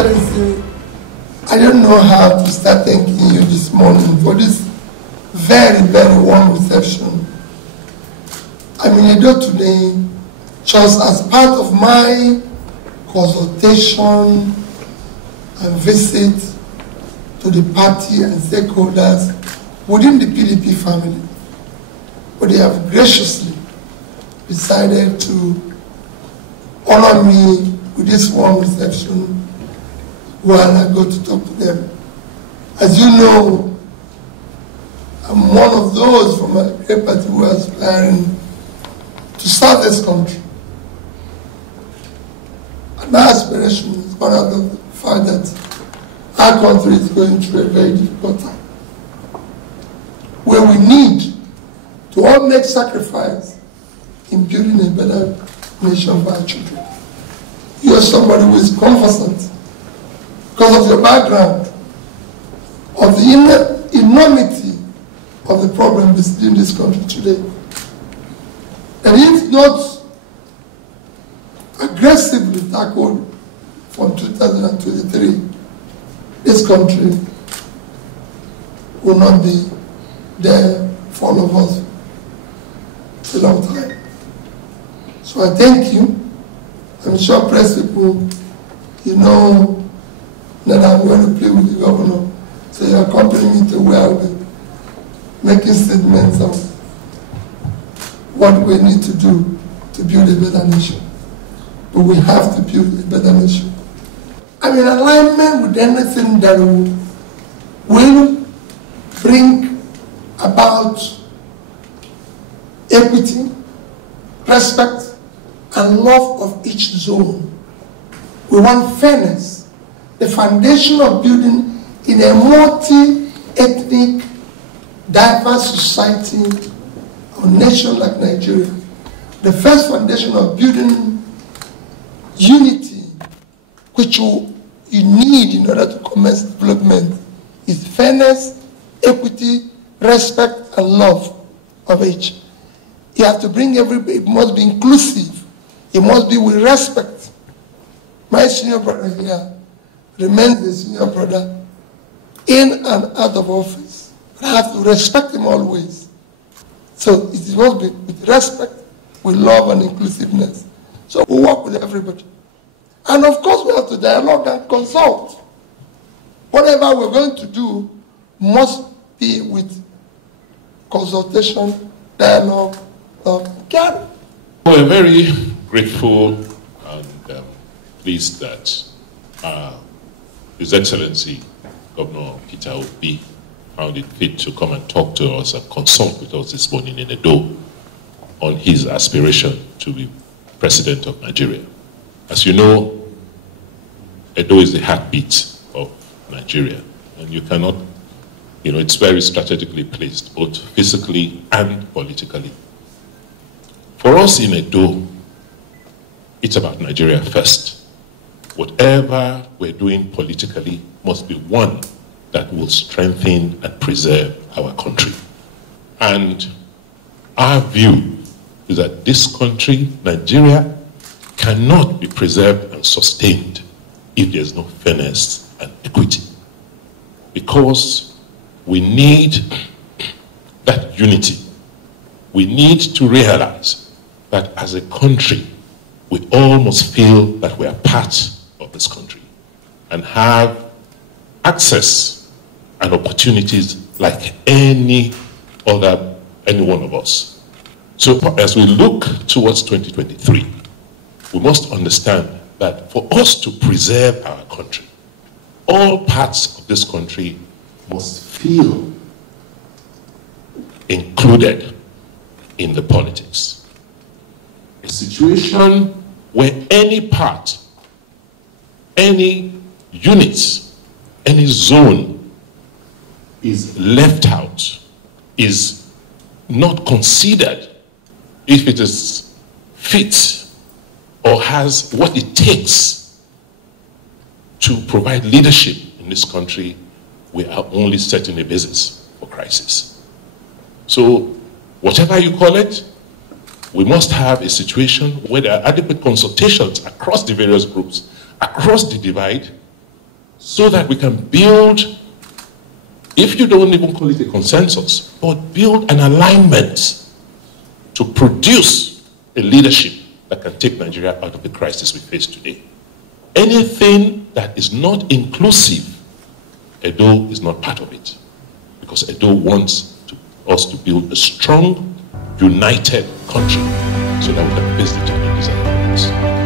Excellency, I don't know how to start thanking you this morning for this very, very warm reception. I'm in Edo today just as part of my consultation and visit to the party and stakeholders within the PDP family. But they have graciously decided to honor me with this warm reception while I go to talk to them. As you know, I'm one of those from a great party who are aspiring to serve this country. And my aspiration is born out of the fact that our country is going through a very difficult time, where we need to all make sacrifice in building a better nation for our children. You are somebody who is conversant, because of your background, of the enormity of the problem in this country today. And if not aggressively tackled from 2023, this country will not be there for all of us a long time. So I thank you. I'm sure press people, you know that I'm going to play with the governor. So you accompany me to where I'll be making statements of what we need to do to build a better nation. But we have to build a better nation. I'm in alignment with anything that will bring about equity, respect, and love of each zone. We want fairness, the foundation of building in a multi-ethnic, diverse society or nation like Nigeria. The first foundation of building unity, which you need in order to commence development, is fairness, equity, respect, and love of each. You have to bring everybody, it must be inclusive. It must be with respect. My senior brother here remains the senior brother in and out of office. But I have to respect him always. So it must be with respect, with love and inclusiveness. So we work with everybody. And of course we have to dialogue and consult. Whatever we're going to do must be with consultation, dialogue, care. We're very grateful and pleased that His Excellency Governor Peter Obi found it fit to come and talk to us and consult with us this morning in Edo on his aspiration to be President of Nigeria. As you know, Edo is the heartbeat of Nigeria, and you cannot, it's very strategically placed, both physically and politically. For us in Edo, it's about Nigeria first. Whatever we're doing politically must be one that will strengthen and preserve our country. And our view is that this country, Nigeria, cannot be preserved and sustained if there's no fairness and equity. Because we need that unity. We need to realize that as a country, we all must feel that we are part of this country and have access and opportunities like any one of us. So as we look towards 2023, we must understand that for us to preserve our country, all parts of this country must feel included in the politics. A situation where any part, any unit, any zone is left out, is not considered if it is fit or has what it takes to provide leadership in this country, we are only setting a basis for crisis. So whatever you call it, we must have a situation where there are adequate consultations across the various groups, across the divide, so that we can build, if you don't even call it a consensus, but build an alignment to produce a leadership that can take Nigeria out of the crisis we face today. Anything that is not inclusive, Edo is not part of it. Because Edo wants us to build a strong, united country so that we can face the challenges ahead of us.